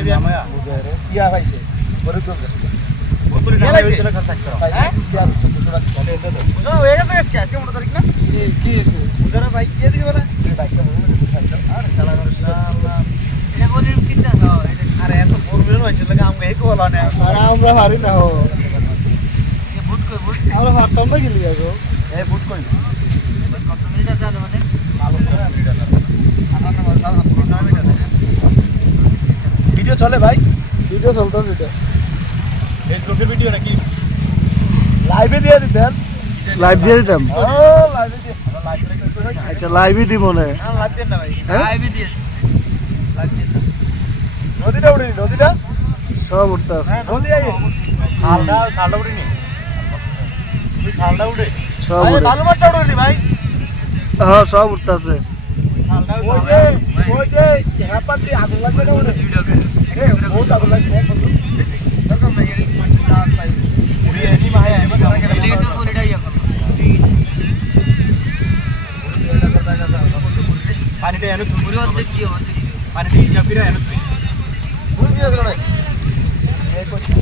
ইয়া ভাইছে বলে তো বোতল নিয়ে আইছে না খান থাকতে হ্যাঁ ইয়া আছে পুরো রাত চলে এটা তো বুঝো হয়ে গেছে আজকে 15 তারিখ না কি আছে বুঝারা বাইক দিয়ে দিবে না বাইকটা বলে আরে শালা শালা এটা বলি কিনতে দাও আরে এত বড় বের হইছে লাগে আমি এই বলা না আর আমরা হারি না হো এ বুট কই বুট আমরা হারতাম না গেলি আগে এ বুট কই কত মিনিট আছে আর মানে ভালো করে মিনিট আছে আমার নাম সাল 9 মিনিট আছে ভিডিও চলে ভাই ভিডিও চলতেছে এটা ফেসবুকের ভিডিও নাকি লাইভে দিয়ে দিতেন লাইভ দিয়ে দিতাম ও লাইভে দিয়ে আমরা লাইভে করে আচ্ছা লাইভই দিব না না লাইভ দেন না ভাই লাইভে দিয়ে লাইভ দেন নদীটা উড়িনি নদীটা সব উঠতে আছে নদী আই খালটা উড়িনি তুই খালটা উড়ে সব ভাই উঠে বালু মাছটা উড়িনি ভাই হ্যাঁ সব উঠতে আছে খালটা ওই যে হ্যাপাতি আগুন লাগবে না উড়ে ভিডিও করে বহুত আগুন লাগবে এক বছর দরকার নাই এই মাছ চাষ পাইছে উড়িয়ে এনি মাহে এনি করা গেলে এই তো কোনটা ইয়া করব পানিটা এনে পুরো অর্ধেক কি অর্ধেক পানিটা ইয়া ফিরে এনে তুই ভুল দিয়ে গেল এই কইছি